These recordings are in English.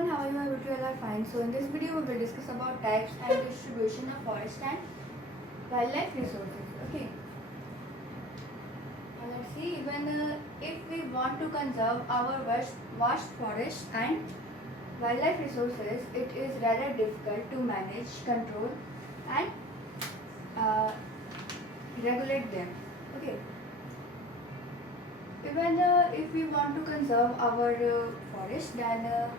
everyone, how are you? I hope you all are fine. So in this video we will discuss about types and distribution of forest and wildlife resources. Okay. Now let's see, even if we want to conserve our vast forest and wildlife resources, it is rather difficult to manage, control and regulate them. Okay. Even if we want to conserve our forest, then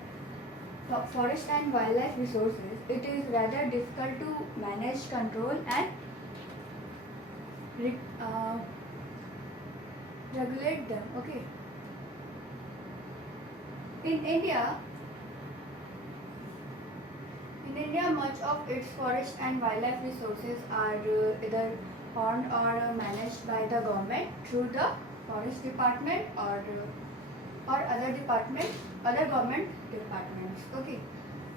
forest and wildlife resources, it is rather difficult to manage, control and regulate them. Okay. In India, much of its forest and wildlife resources are either owned or managed by the government through the forest department or other government departments. Okay.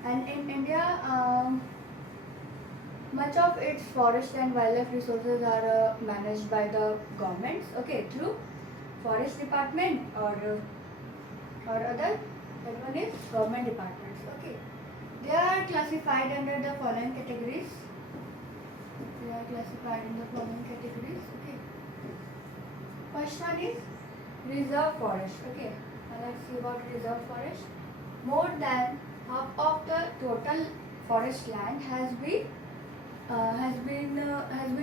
And in India, much of its forest and wildlife resources are managed by the governments. Okay, through forest department or other. That one is government departments. Okay. They are classified under the following categories. Okay. First one is reserve forest. Okay. Now let's see about reserve forest. More than half of the total forest land has been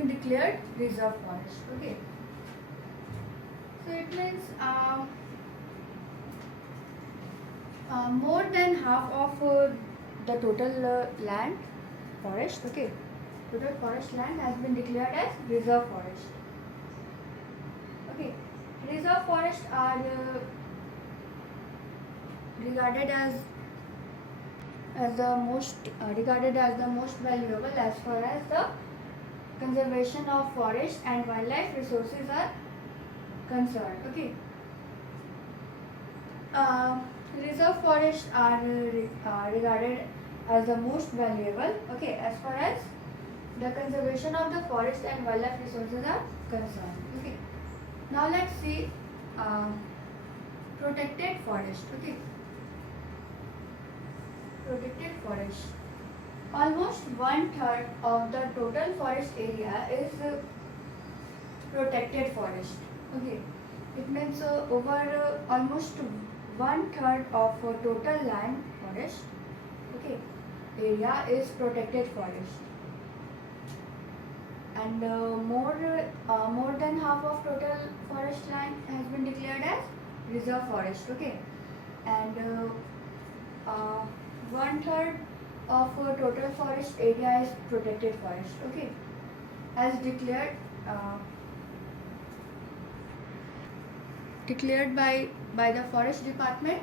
declared reserve forest. Okay. So it means more than half of the total land forest. Okay. Total forest land has been declared as reserve forest. Okay. Reserve forests are regarded as the most valuable as far as the conservation of forest and wildlife resources are concerned. Okay. Reserve forests are regarded as the most valuable. Okay, as far as the conservation of the forest and wildlife resources are concerned. Okay. Now let's see protected forest. Okay. Protected forest. Almost 1/3 of the total forest area is protected forest. Okay. It means over almost 1/3 of total land forest. Okay. Area is protected forest. And more than half of total forest land has been declared as reserve forest. Okay. And 1/3 of total forest area is protected forest. Okay. As declared by the forest department.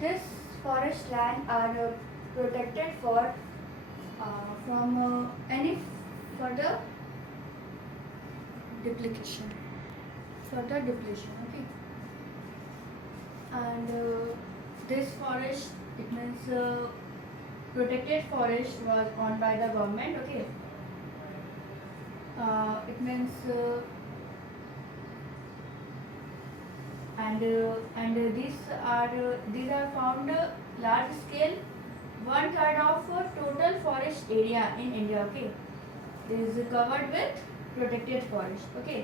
This forest land are protected from any further depletion. Okay. And this forest, it means protected forest was owned by the government. Okay. It means and these are found large scale. 1/3 of total forest area in India. Okay, is covered with protected forest. Okay.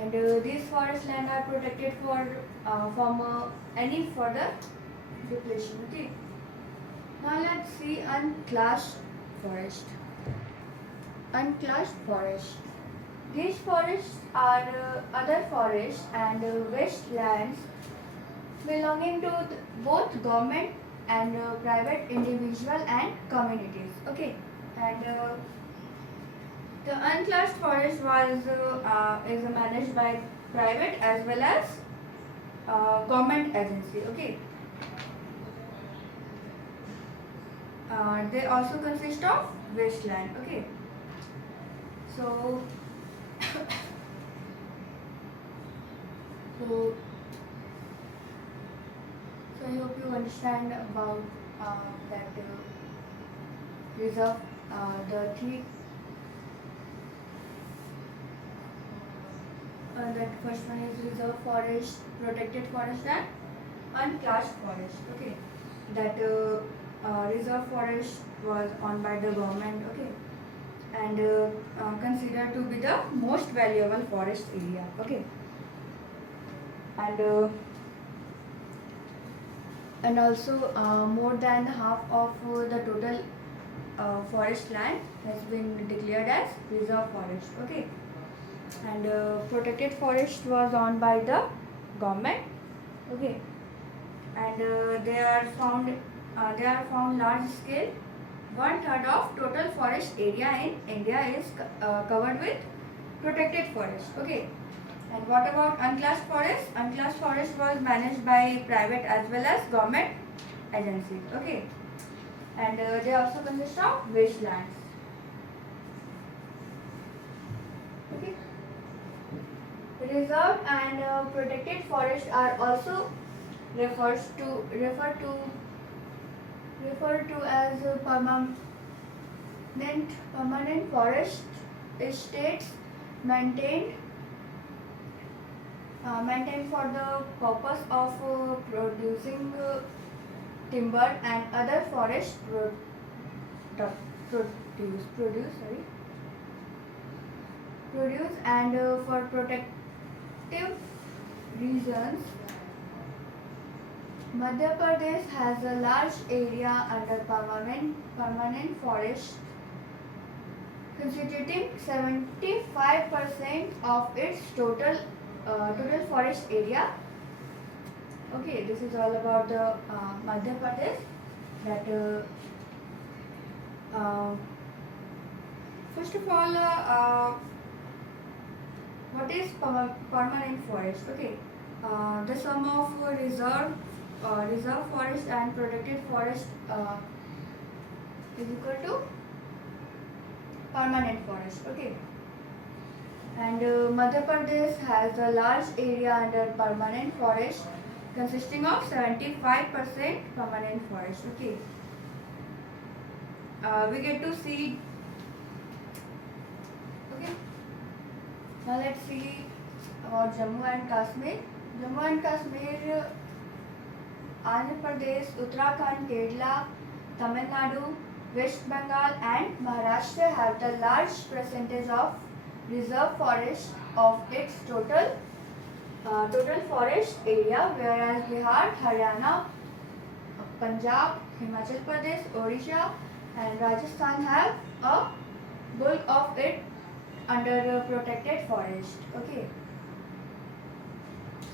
And these forest land are protected from any further depletion. Okay. Now let's see unclassed forest. Unclassed forest. These forests are other forests and wastelands belonging to both government and private individual and communities. Okay. And the unclassed forest is managed by private as well as government agency. Okay. They also consist of wasteland. Okay. So I hope you understand about that reserve the three That first one is reserve forest, protected forest, and unclassed forest. Okay, that reserve forest was owned by the government. Okay, and considered to be the most valuable forest area. Okay, and also more than half of the total forest land has been declared as reserve forest. Okay, and protected forest was owned by the government. Okay, and they are found large scale. One third of total forest area in India is covered with protected forest. Okay, and what about unclassed forest? Unclassed forest was managed by private as well as government agencies. Okay, and they also consist of wastelands. Okay, reserved and protected forests are also referred to as permanent forest estates maintained for the purpose of producing timber and other forest produce and for protective reasons. Madhya Pradesh has a large area under permanent forest, constituting 75% of its total forest area. Okay, this is all about the Madhya Pradesh. That first of all, what is permanent forest? Okay, the sum of reserve forest and protected forest is equal to permanent forest. Okay, and Madhya Pradesh has a large area under permanent forest, consisting of 75% permanent forest. Okay, we get to see. Okay, now let's see about Jammu and Kashmir. Jammu and Kashmir, Andhra Pradesh, Uttarakhand, Kerala, Tamil Nadu, West Bengal and Maharashtra have the large percentage of reserve forest of its total forest area, whereas Bihar, Haryana, Punjab, Himachal Pradesh, Odisha and Rajasthan have a bulk of it under protected forest. Okay,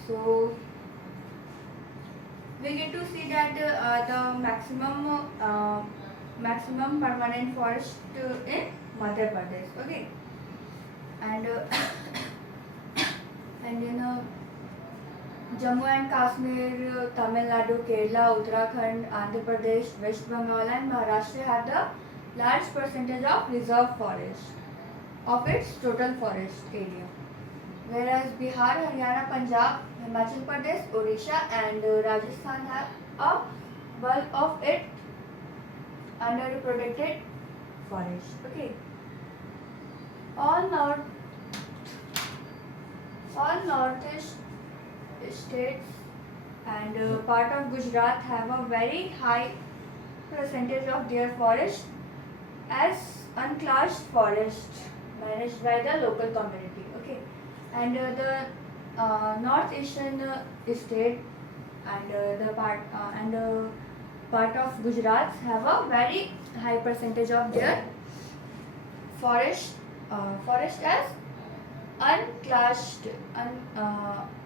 so we get to see that the maximum permanent forest in Madhya Pradesh. Okay, and and in Jammu and Kashmir, Tamil Nadu, Kerala, Uttarakhand, Andhra Pradesh, West Bengal and Maharashtra have the large percentage of reserve forest of its total forest area, whereas Bihar, Haryana, Punjab, Himachal Pradesh, Odisha and Rajasthan have a bulk of it under protected forest. Okay, all northeast states and part of Gujarat have a very high percentage of their forest as unclassed forest managed by the local community. Okay, and the northeastern state and part of Gujarat have a very high percentage of their forest as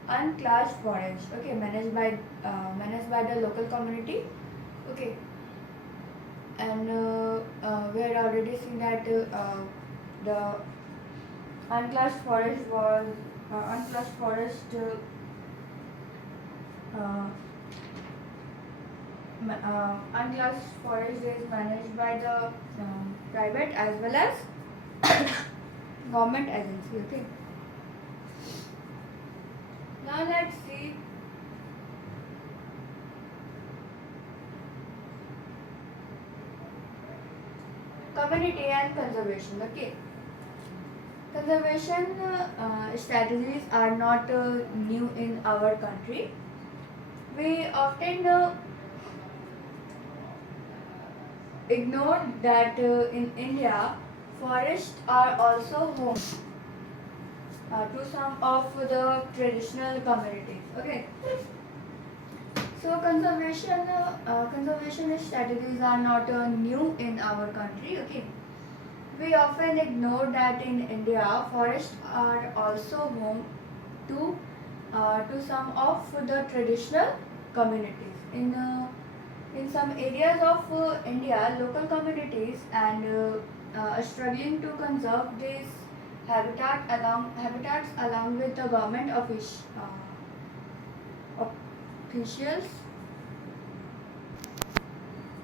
unclassed forest. Okay, managed by the local community. Okay, and we had already seen that the unclassed forest was unclassed forest unclassed forest is managed by the private as well as government agency. Okay, now let's see community and conservation. Okay, Conservation strategies are not new in our country. We often ignore that in India, forests are also home to some of the traditional communities. Okay, so conservation strategies are not new in our country. Okay, we often ignore that in India, forests are also home to some of the traditional communities. In some areas of India, local communities and struggling to conserve these habitats along with the government officials,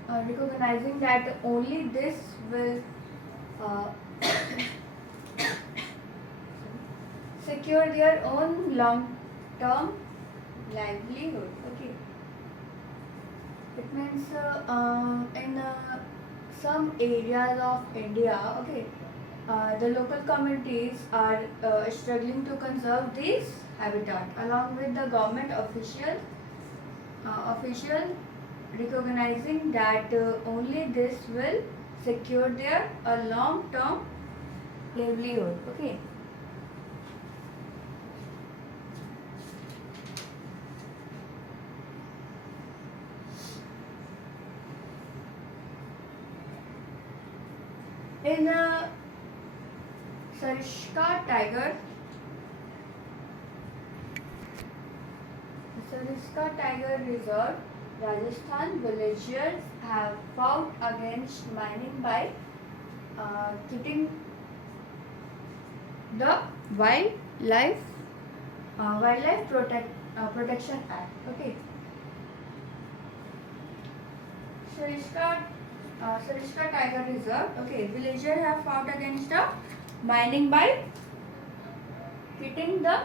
recognizing that only this will uh, secure their own long-term livelihood. Okay, it means in some areas of India, okay, the local communities are struggling to conserve these habitat along with the government official recognizing that only this will secure their long-term livelihood. Okay. In Sarishka Tiger Reserve, Rajasthan, villagers have fought against mining by keeping the Wildlife Protection Act. Okay. Sarishka Tiger Reserve. Okay, villagers have fought against the mining by hitting the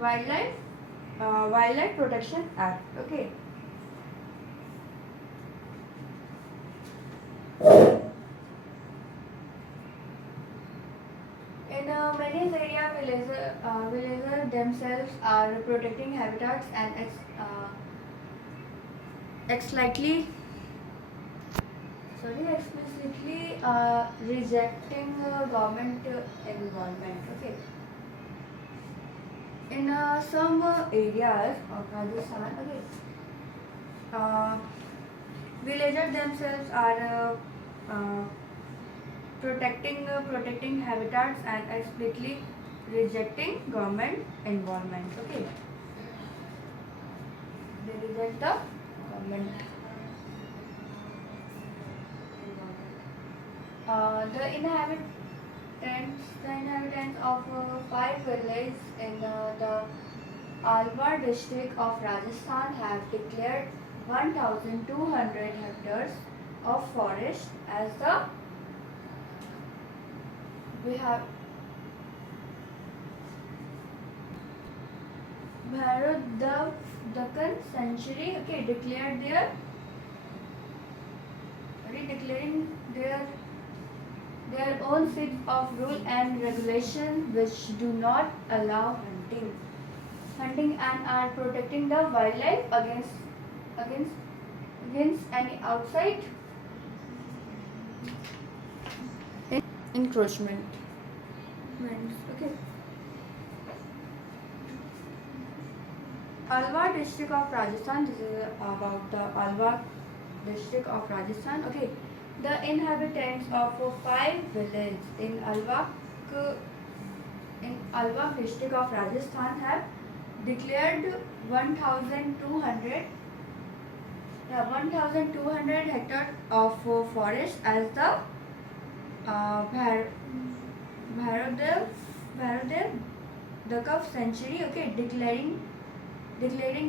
Wildlife Protection Act. Okay. In many areas, villagers themselves are protecting habitats and explicitly rejecting government involvement. Okay. In some areas of Rajasthan, okay, villagers themselves are protecting habitats and explicitly rejecting government involvement. Okay, they reject the government involvement. The inhabitants of 5 villages in the Alwar district of Rajasthan have declared 1,200 hectares of forest as the we have Bharat Dakkan Sanctuary. Okay, declaring their own set of rules and regulations which do not allow hunting and are protecting the wildlife against any outside encroachment. Okay. Alwar district of Rajasthan. This is about the Alwar district of Rajasthan. Okay. The inhabitants of 5 villages in Alwar district of Rajasthan have declared 1,200 hectares of forest as the Bharatdev Dakkan Sanctuary. Okay, declaring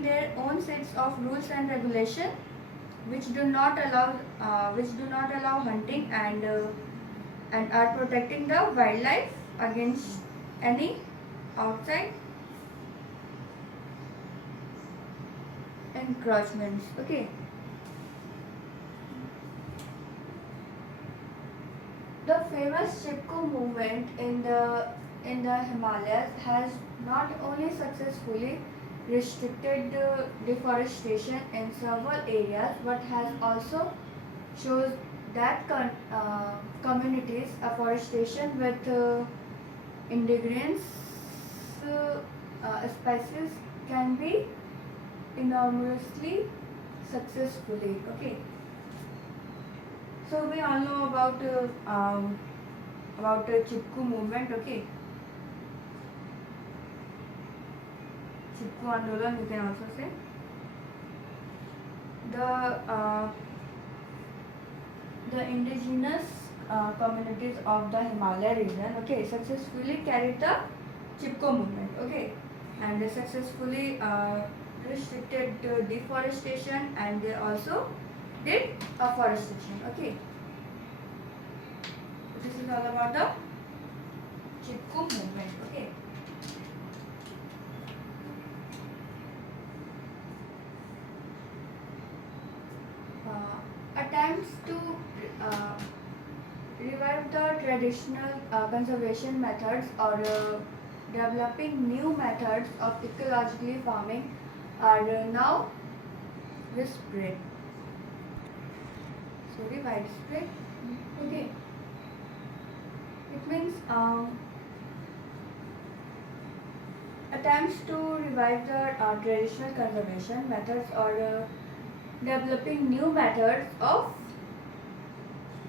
their own sets of rules and regulations which do not allow hunting and are protecting the wildlife against any outside encroachments. Okay. The famous Chipko movement in the Himalayas has not only successfully restricted deforestation in several areas but has also shows that communities afforestation with indigenous species can be enormously successfully. Okay. So we all know about Chipko movement. Okay. Chipko Andolan, you can also say. The the indigenous communities of the Himalaya region, okay, successfully carried the Chipko movement, okay, and they successfully restricted deforestation, and they also did afforestation, okay. This is all about the Chipko movement, okay. Attempts to revive the traditional conservation methods or developing new methods of ecologically farming are now widespread. Sorry, widespread. Okay. It means attempts to revive the traditional conservation methods or developing new methods of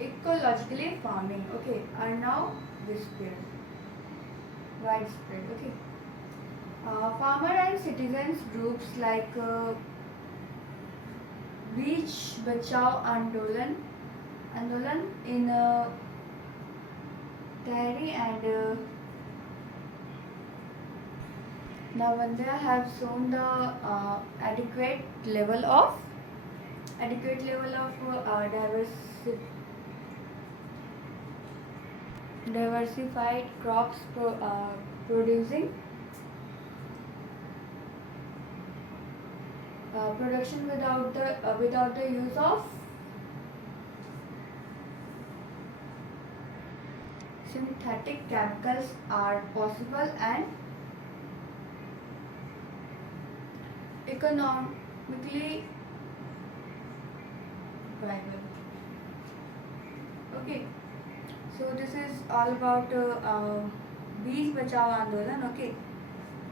ecologically farming, okay, are now widespread, okay. Farmer and citizens groups like Beach Bachao Andolan in Tehri and Nalanda have shown the adequate level of diversified crops producing production without the use of synthetic chemicals are possible and economically viable. Okay, so this is all about Beej Bachao Andolan. Okay,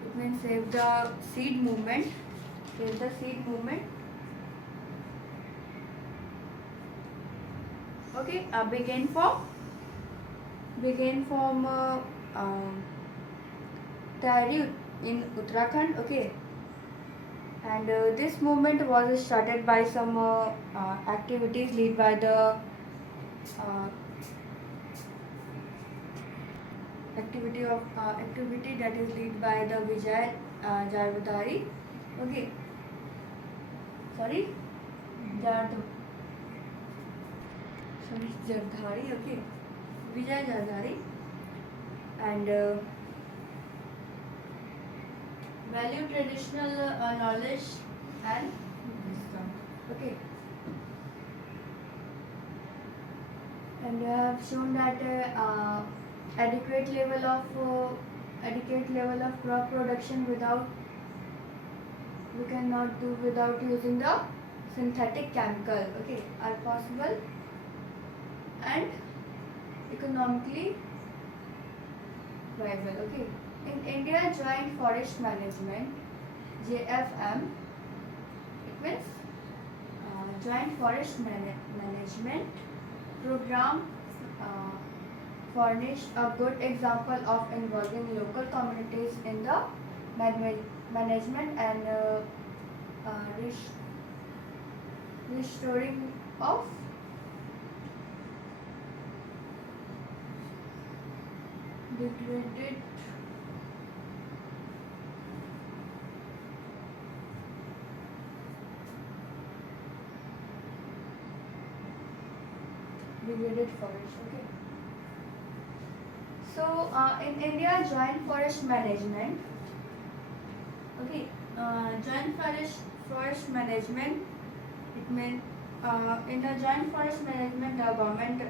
it means save the seed movement. Save the seed movement. Okay, began from Tehri in Uttarakhand. Okay, and this movement was started by some activities led by the activity that is led by the Vijay Jardari. Okay, sorry, Jardari. Okay, Vijay Jardari, and value traditional knowledge and wisdom. Okay, and they have shown that adequate level of crop production we cannot do without using the synthetic chemical. Okay, are possible and economically viable. Okay, in India, Joint Forest Management (JFM), it means Joint Forest Management Program furnished a good example of involving local communities in the management and restoring of degraded forest. Okay. So in India, joint forest management. Okay, joint forest management. It means in the joint forest management, the government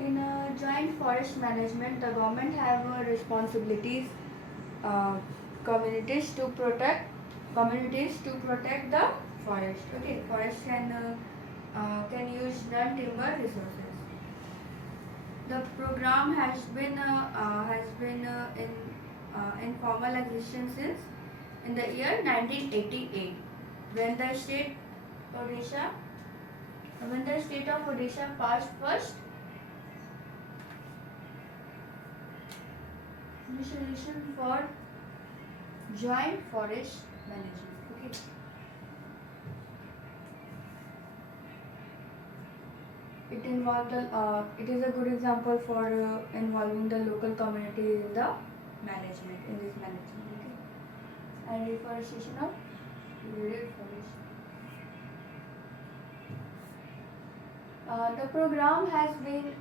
In joint forest management, the government have responsibilities, uh, communities to protect the forest. Okay, forest can use non-timber resources. The program has been in formal existence since in the year 1988, when the state Odisha when the state of Odisha passed first legislation for joint forest management. Okay. It is a good example for involving the local community in the management, in this management. Okay. And reforestation of rural forest. The program has been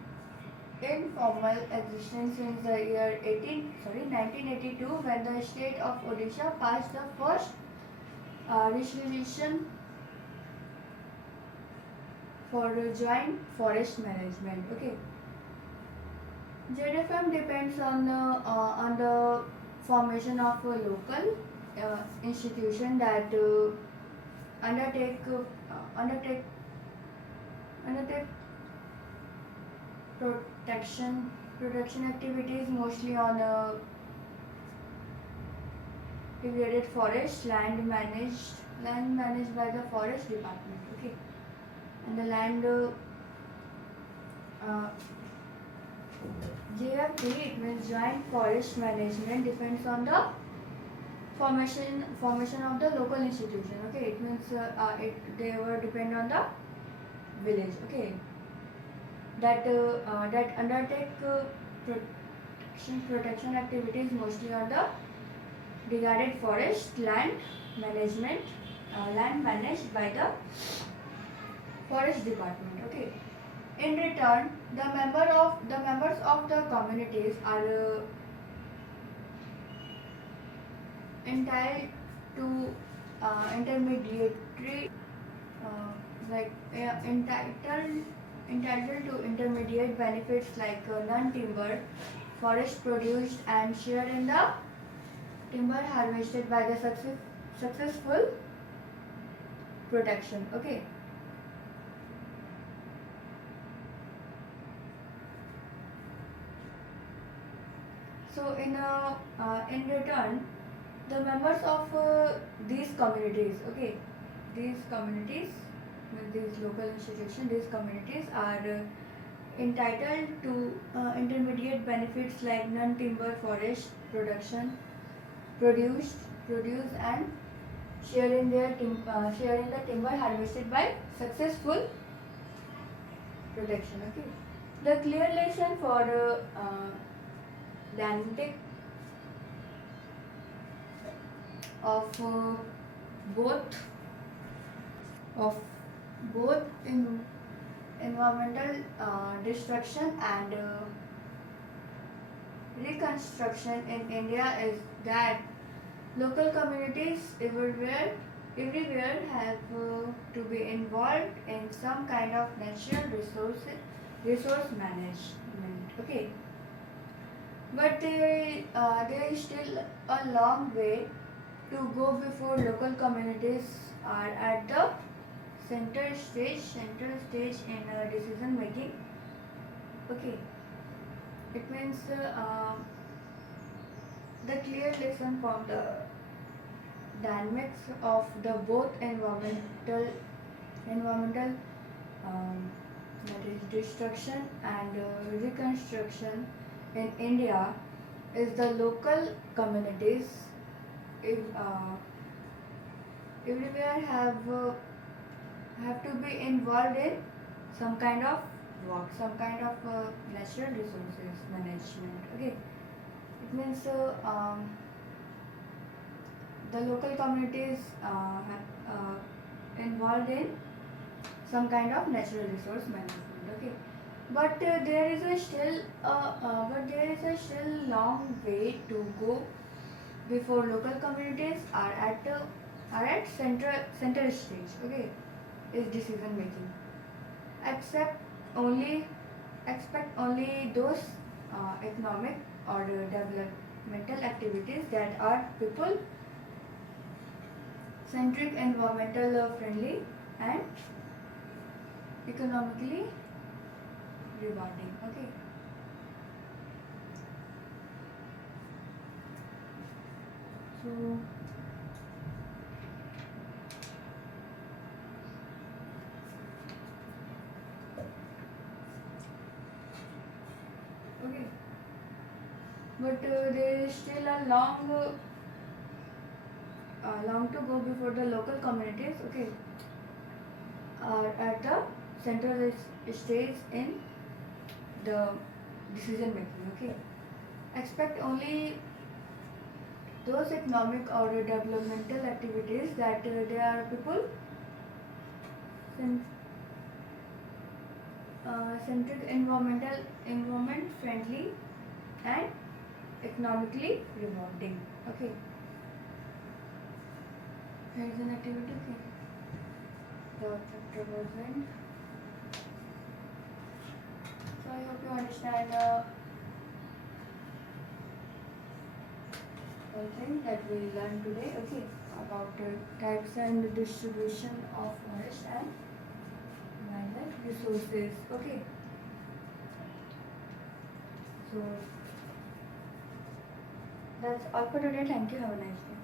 in formal existence since the year 1982, when the state of Odisha passed the first resolution for joint forest management. Okay. JFM depends on the formation of a local institution that undertake undertake undertake protection activities, mostly on degraded forest, land managed by the forest department. Okay. And the land JFD, it means joint forest management, depends on the formation of the local institution. Okay, it means they were depend on the village. Okay, that undertake protection activities, mostly on the degraded forest, land managed by the forest department. Okay. In return, the members of the communities are entitled to intermediary entitled to intermediate benefits like non-timber forest produced and share in the timber harvested by the successful protection. Okay. So in return, the members of these communities, okay, these communities, with these local institutions, these communities are entitled to intermediate benefits like non-timber forest produce and share in the timber harvested by successful protection. Okay, the clear lesson for dynamic of both in environmental destruction and reconstruction in India is that local communities everywhere have to be involved in some kind of natural resource management. Okay, but there is still a long way to go before local communities are at the central stage in decision making. Okay, it means the clear lesson from the dynamics of the both environmental that is destruction and reconstruction in India is the local communities if, everywhere have to be involved in some kind of work, some kind of natural resources management. Okay, it means the local communities involved in some kind of natural resource management. Okay, but there is a still long way to go before local communities are at center stage. Okay, is decision making. Accept only expect only those economic or developmental activities that are people centric, environmental friendly, and economically rewarding. Okay. So okay, but there is still a long to go before the local communities, okay, are at the central stage in the decision making. Okay, expect only those economic or developmental activities that they are people centric, environment friendly, and economically rewarding. Okay, here is an activity. Okay, the chapter was end. So I hope you understand one thing that we learned today. Okay, about types and distribution of forest and wildlife resources. Okay, so that's all for today. Thank you. Have a nice day.